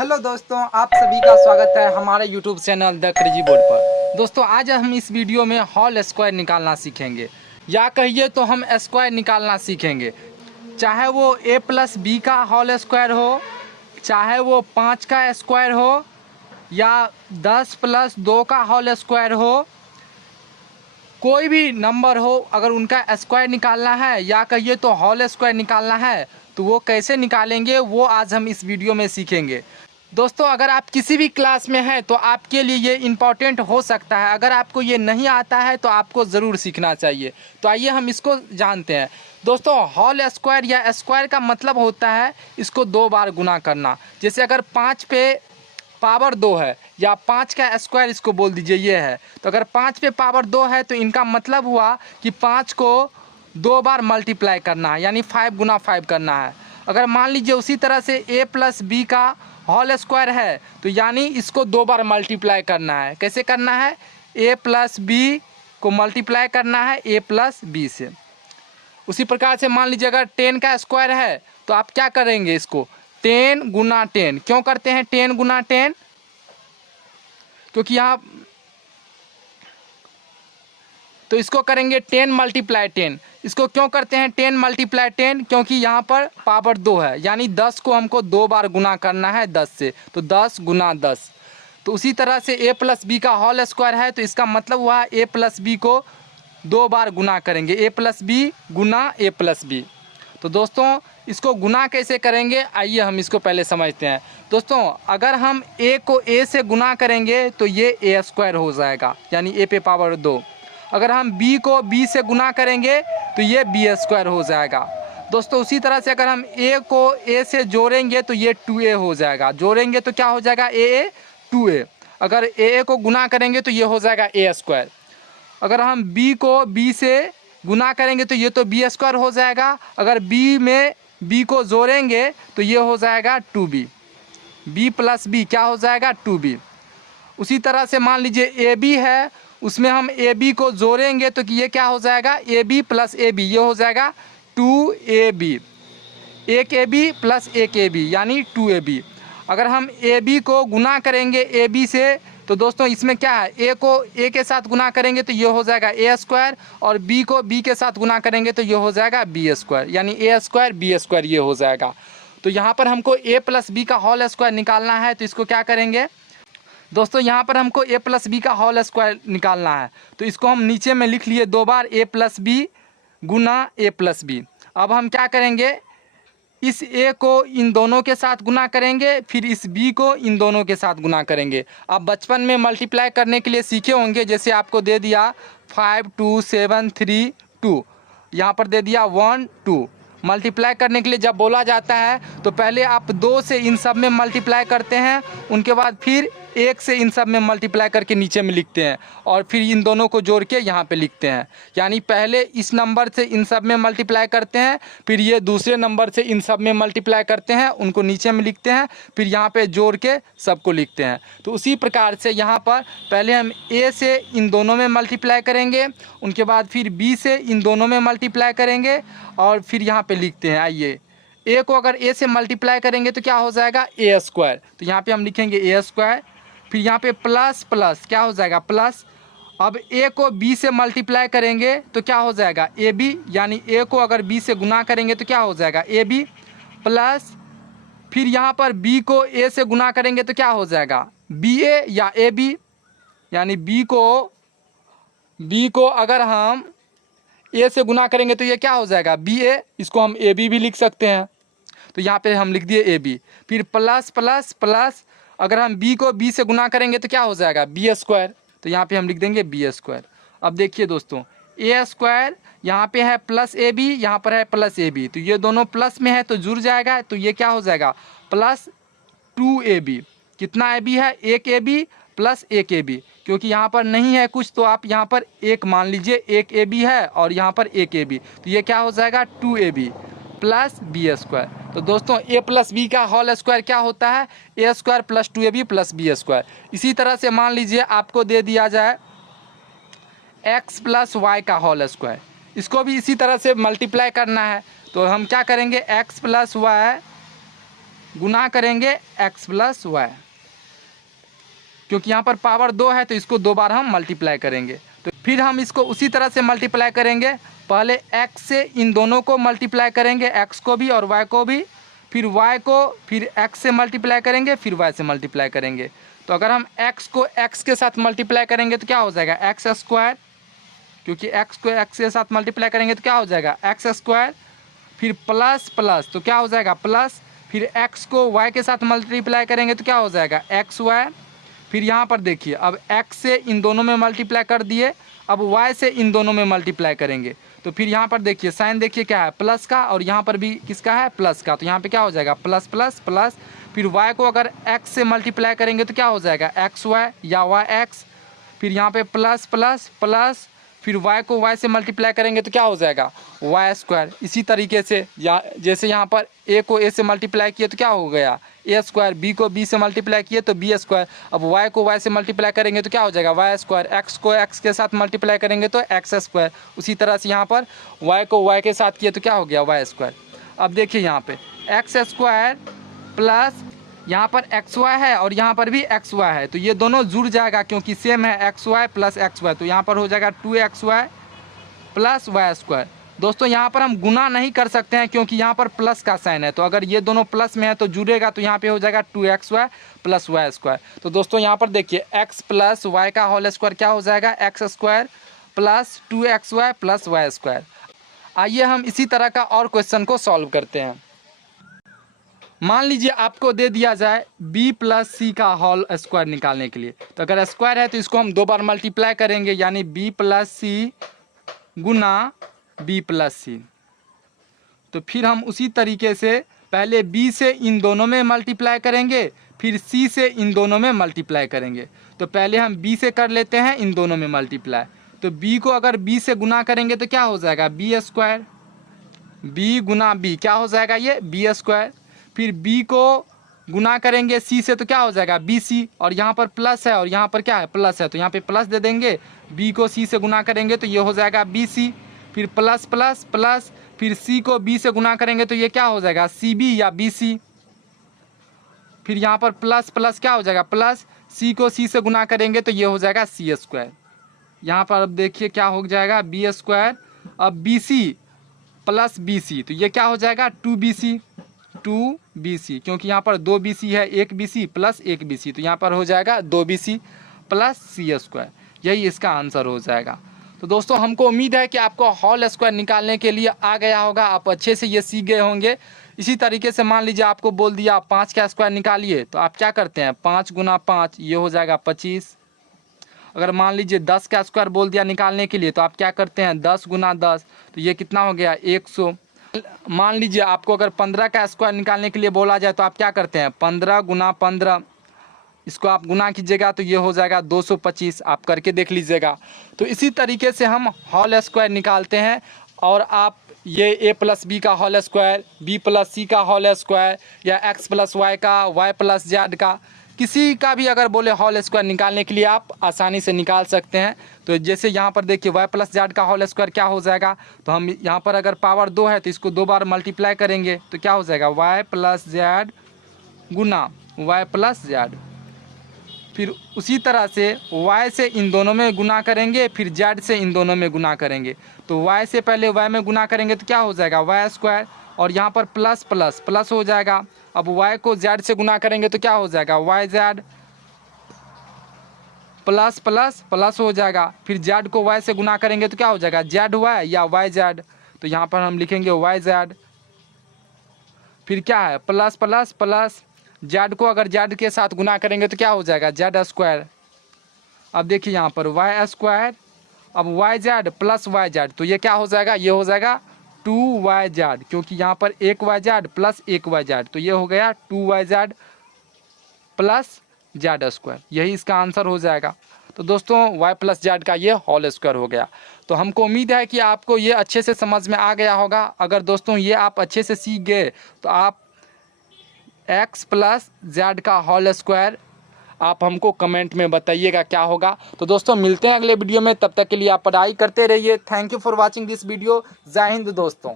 Hello दोस्तों, आप सभी का स्वागत है हमारे YouTube channel the crazy board पर। दोस्तों आज हम इस वीडियो में होल स्क्वायर निकालना सीखेंगे, या कहिए तो हम स्क्वायर निकालना सीखेंगे। चाहे वो a प्लस बी का होल स्क्वायर हो, चाहे वो 5 का स्क्वायर हो, या 10 प्लस 2 का होल स्क्वायर हो, कोई भी नंबर हो, अगर उनका स्क्वायर निकालना है या कहिए तो होल स्क्वायर निकालना है तो वो कैसे निकालेंगे वो आज हम इस वीडियो में सीखेंगे। दोस्तों अगर आप किसी भी क्लास में हैं तो आपके लिए ये इम्पॉर्टेंट हो सकता है। अगर आपको ये नहीं आता है तो आपको ज़रूर सीखना चाहिए। तो आइए हम इसको जानते हैं। दोस्तों होल स्क्वायर या स्क्वायर का मतलब होता है इसको 2 बार गुना करना। जैसे अगर 5 पे पावर 2 है या 5 का स्क्वायर इसको बोल दीजिए ये है, तो अगर 5 पे पावर 2 है तो इनका मतलब हुआ कि 5 को 2 बार मल्टीप्लाई करना है, यानी 5 गुना 5 करना है। अगर मान लीजिए उसी तरह से a प्लस बी का होल स्क्वायर है तो यानी इसको 2 बार मल्टीप्लाई करना है। कैसे करना है? a प्लस बी को मल्टीप्लाई करना है a प्लस बी से। उसी प्रकार से मान लीजिए अगर 10 का स्क्वायर है तो आप क्या करेंगे? इसको 10 गुना 10। क्यों करते हैं 10 गुना 10? क्योंकि यहाँ तो इसको करेंगे 10 मल्टीप्लाई 10। इसको क्यों करते हैं 10 मल्टीप्लाई 10? क्योंकि यहाँ पर पावर 2 है, यानी 10 को हमको 2 बार गुना करना है 10 से, तो 10 गुना 10। तो उसी तरह से a प्लस बी का होल स्क्वायर है तो इसका मतलब हुआ a प्लस बी को 2 बार गुना करेंगे, a प्लस बी गुना a प्लस बी। तो दोस्तों इसको गुना कैसे करेंगे आइए हम इसको पहले समझते हैं। दोस्तों अगर हम a को a से गुना करेंगे तो ये a स्क्वायर हो जाएगा, यानी a पे पावर 2। अगर हम b को b से गुना करेंगे तो ये b स्क्वायर हो जाएगा। दोस्तों उसी तरह से अगर हम a को a से जोड़ेंगे तो ये 2a हो जाएगा। जोड़ेंगे तो क्या हो जाएगा? a 2a। अगर a को गुना करेंगे तो ये हो जाएगा a स्क्वायर। अगर हम b को b से गुना करेंगे तो ये तो b स्क्वायर हो जाएगा। अगर b में b को जोड़ेंगे तो ये हो जाएगा 2b। b प्लस b क्या हो जाएगा? 2b। उसी तरह से मान लीजिए ab है, उसमें हम ab को जोड़ेंगे तो कि ये क्या हो जाएगा? ab प्लस ab, ये हो जाएगा 2ab। एक ab प्लस एक ab यानी 2ab। अगर हम ab को गुना करेंगे ab से तो दोस्तों इसमें क्या है? a को a के साथ गुना करेंगे तो ये हो जाएगा a स्क्वायर, और b को b के साथ गुना करेंगे तो ये हो जाएगा b स्क्वायर, यानी a स्क्वायर b स्क्वायर ये हो जाएगा। तो यहाँ पर हमको a प्लस बी का होल स्क्वायर निकालना है तो इसको क्या करेंगे? दोस्तों यहाँ पर हमको a प्लस बी का होल स्क्वायर निकालना है तो इसको हम नीचे में लिख लिए 2 बार a प्लस बी गुना a प्लस बी। अब हम क्या करेंगे? इस a को इन दोनों के साथ गुना करेंगे, फिर इस b को इन दोनों के साथ गुना करेंगे। आप बचपन में मल्टीप्लाई करने के लिए सीखे होंगे, जैसे आपको दे दिया 5 2 7 3 2, यहाँ पर दे दिया 1 2। मल्टीप्लाई करने के लिए जब बोला जाता है तो पहले आप 2 से इन सब में मल्टीप्लाई करते हैं, उनके बाद फिर 1 से इन सब में मल्टीप्लाई करके नीचे में लिखते हैं, और फिर इन दोनों को जोड़ के यहाँ पे लिखते हैं। यानी पहले इस नंबर से इन सब में मल्टीप्लाई करते हैं, फिर ये दूसरे नंबर से इन सब में मल्टीप्लाई करते हैं, उनको नीचे में लिखते हैं, फिर यहाँ पे जोड़ के सबको लिखते हैं। तो उसी प्रकार से यहाँ पर पहले हम a से इन दोनों में मल्टीप्लाई करेंगे, उनके बाद फिर b से इन दोनों में मल्टीप्लाई करेंगे, और फिर यहाँ पे लिखते हैं। आइए a को अगर a से मल्टीप्लाई करेंगे तो क्या हो जाएगा? a square. तो यहाँ पे हम लिखेंगे a स्क्वायर, फिर यहाँ पे प्लस प्लस क्या हो जाएगा? प्लस। अब a को b से मल्टीप्लाई करेंगे तो क्या हो जाएगा? ab, यानी a को अगर b से गुना करेंगे तो क्या हो जाएगा? ab प्लस, फिर यहाँ पर b को a से गुना करेंगे तो क्या हो जाएगा? ba या ab, यानी b को अगर हम a से गुना करेंगे तो ये क्या हो जाएगा? ba। इसको हम ab भी लिख सकते हैं, तो यहाँ पे हम लिख दिए ab। फिर प्लस प्लस प्लस, अगर हम b को b से गुना करेंगे तो क्या हो जाएगा? b स्क्वायर, तो यहाँ पे हम लिख देंगे b स्क्वायर। अब देखिए दोस्तों a स्क्वायर यहाँ पे है प्लस ab, यहाँ पर है प्लस ab, तो ये दोनों प्लस में है तो जुड़ जाएगा, तो ये क्या हो जाएगा? Plus 2ab। कितना ab है? एक ab प्लस एक ab, क्योंकि यहाँ पर नहीं है कुछ तो आप यहाँ पर एक मान लीजिए, एक ab है और यहाँ पर एक ab, तो ये क्या हो जाएगा? 2ab plus b square. तो दोस्तों a प्लस बी का होल स्क्वायर क्या होता है? a square plus 2ab plus b square. इसी तरह से मान लीजिए आपको दे दिया जाए x प्लस वाई का होल स्क्वायर, इसको भी इसी तरह से मल्टीप्लाई करना है, तो हम क्या करेंगे? x प्लस वाई गुना करेंगे x प्लस वाई, क्योंकि यहाँ पर पावर 2 है तो इसको 2 बार हम मल्टीप्लाई करेंगे। तो फिर हम इसको उसी तरह से मल्टीप्लाई करेंगे, पहले x से इन दोनों को मल्टीप्लाई करेंगे, x को भी और y को भी, फिर y को फिर x से मल्टीप्लाई करेंगे, फिर y से मल्टीप्लाई करेंगे। तो अगर हम x को x के साथ मल्टीप्लाई करेंगे तो क्या हो जाएगा एक्स स्क्वायर, क्योंकि x को x के साथ मल्टीप्लाई करेंगे तो क्या हो जाएगा एक्स स्क्वायर, फिर प्लस प्लस तो क्या हो जाएगा प्लस, फिर x को y के साथ मल्टीप्लाई करेंगे तो क्या हो जाएगा एक्स वाई। फिर यहाँ पर देखिए अब x से इन दोनों में मल्टीप्लाई कर दिए, अब y से इन दोनों में मल्टीप्लाई करेंगे। तो फिर यहाँ पर देखिए साइन देखिए क्या है प्लस का, और यहाँ पर भी किसका है प्लस का, तो यहाँ पे क्या हो जाएगा प्लस प्लस प्लस। फिर y को अगर x से मल्टीप्लाई करेंगे तो क्या हो जाएगा एक्स वाई या वाई एक्स, फिर यहाँ पे प्लस प्लस प्लस, फिर y को y से मल्टीप्लाई करेंगे तो क्या हो जाएगा वाई स्क्वायर। इसी तरीके से जैसे यहाँ पर a को a से मल्टीप्लाई किए तो क्या हो गया ए स्क्वायर, b को b से मल्टीप्लाई किए तो बी स्क्वायर, अब y को y से मल्टीप्लाई करेंगे तो क्या हो जाएगा वाई स्क्वायर, x को x के साथ मल्टीप्लाई करेंगे तो एक्स स्क्वायर। उसी तरह से यहाँ पर y को y के साथ किए तो क्या हो गया वाई स्क्वायर। अब देखिए यहाँ पे एक्स स्क्वायर प्लस यहाँ पर एक्स वाई है और यहाँ पर भी एक्स वाई है, तो ये दोनों जुड़ जाएगा क्योंकि सेम है X Y plus X Y, तो यहाँ पर हो जाएगा 2xy प्लस वाई स्क्वायर। दोस्तों यहाँ पर हम गुना नहीं कर सकते हैं क्योंकि यहाँ पर प्लस का साइन है, तो अगर ये दोनों प्लस में है तो जुड़ेगा, तो यहाँ पे हो जाएगा 2xy प्लस वाई स्क्वायर। तो दोस्तों यहाँ पर देखिए x प्लस वाई का होल स्क्वायर क्या हो जाएगा X square plus 2xy plus Y square. आइए हम इसी तरह का और क्वेश्चन को सॉल्व करते हैं। मान लीजिए आपको दे दिया जाए b प्लस सी का होल स्क्वायर निकालने के लिए, तो अगर स्क्वायर है तो इसको हम 2 बार मल्टीप्लाई करेंगे, यानी b प्लस सी गुना b प्लस सी। तो फिर हम उसी तरीके से पहले b से इन दोनों में मल्टीप्लाई करेंगे, फिर c से इन दोनों में मल्टीप्लाई करेंगे। तो पहले हम b से कर लेते हैं इन दोनों में मल्टीप्लाई, तो b को अगर b से गुना करेंगे तो क्या हो जाएगा b स्क्वायर, b गुना b क्या हो जाएगा ये b स्क्वायर। फिर b को गुना करेंगे c से तो क्या हो जाएगा bc, और यहाँ पर प्लस है और यहाँ पर क्या है प्लस है, तो यहाँ पे प्लस दे देंगे, b को c से गुना करेंगे तो ये हो जाएगा bc, फिर प्लस प्लस प्लस, फिर c को b से गुना करेंगे तो ये क्या हो जाएगा cb या bc, फिर यहाँ पर प्लस प्लस क्या हो जाएगा प्लस, c को c से गुना करेंगे तो ये हो जाएगा c स्क्वायर। यहाँ पर अब देखिए क्या हो जाएगा b स्क्वायर, अब bc प्लस bc तो ये क्या हो जाएगा 2bc, क्योंकि यहाँ पर 2bc है 1bc प्लस 1bc, तो यहाँ पर हो जाएगा 2bc प्लस c स्क्वायर, यही इसका आंसर हो जाएगा। तो दोस्तों हमको उम्मीद है कि आपको होल स्क्वायर निकालने के लिए आ गया होगा, आप अच्छे से ये सीख गए होंगे। इसी तरीके से मान लीजिए आपको बोल दिया 5 का स्क्वायर निकालिए, तो आप क्या करते हैं 5 गुना 5 ये हो जाएगा 25। अगर मान लीजिए 10 का स्क्वायर बोल दिया निकालने के लिए, तो आप क्या करते हैं 10 गुना 10 तो ये कितना हो गया 100। मान लीजिए आपको अगर 15 का स्क्वायर निकालने के लिए बोला जाए तो आप क्या करते हैं 15 गुना 15, इसको आप गुना कीजिएगा तो ये हो जाएगा 225, आप करके देख लीजिएगा। तो इसी तरीके से हम होल स्क्वायर निकालते हैं, और आप ये a प्लस बी का होल स्क्वायर, b प्लस सी का होल स्क्वायर, या x प्लस वाई का, y प्लस जेड का, किसी का भी अगर बोले होल स्क्वायर निकालने के लिए आप आसानी से निकाल सकते हैं। तो जैसे यहाँ पर देखिए y प्लस जेड का होल स्क्वायर क्या हो जाएगा, तो हम यहाँ पर अगर पावर 2 है तो इसको 2 बार मल्टीप्लाई करेंगे तो क्या हो जाएगा y प्लस जेड गुना y प्लस जेड। फिर उसी तरह से y से इन दोनों में गुना करेंगे, फिर z से इन दोनों में गुना करेंगे। तो y से पहले y में गुना करेंगे तो क्या हो जाएगा y स्क्वायर, और यहाँ पर प्लस प्लस प्लस हो जाएगा। अब y को z से गुना करेंगे तो क्या हो जाएगा Y Z, plus plus plus हो जाएगा। फिर z को y से गुना करेंगे तो क्या हो जाएगा जेड वाई या वाई जेड, तो यहाँ पर हम लिखेंगे वाई जेड। फिर क्या है प्लस प्लस प्लस, जेड को अगर जेड के साथ गुना करेंगे तो क्या हो जाएगा जेड स्क्वायर। अब देखिए यहाँ पर वाई स्क्वायर, अब Y Z plus Y Z, तो ये क्या हो जाएगा ये हो जाएगा 2yz, क्योंकि यहाँ पर 1yz प्लस 1yz, तो ये हो गया 2yz प्लस जेड स्क्वायर, यही इसका आंसर हो जाएगा। तो दोस्तों y प्लस जेड का ये होल स्क्वायर हो गया। तो हमको उम्मीद है कि आपको ये अच्छे से समझ में आ गया होगा। अगर दोस्तों ये आप अच्छे से सीख गए तो आप x प्लस जेड का होल स्क्वायर आप हमको कमेंट में बताइएगा क्या होगा। तो दोस्तों मिलते हैं अगले वीडियो में, तब तक के लिए आप पढ़ाई करते रहिए। Thank you for watching this video. जय हिंद दोस्तों।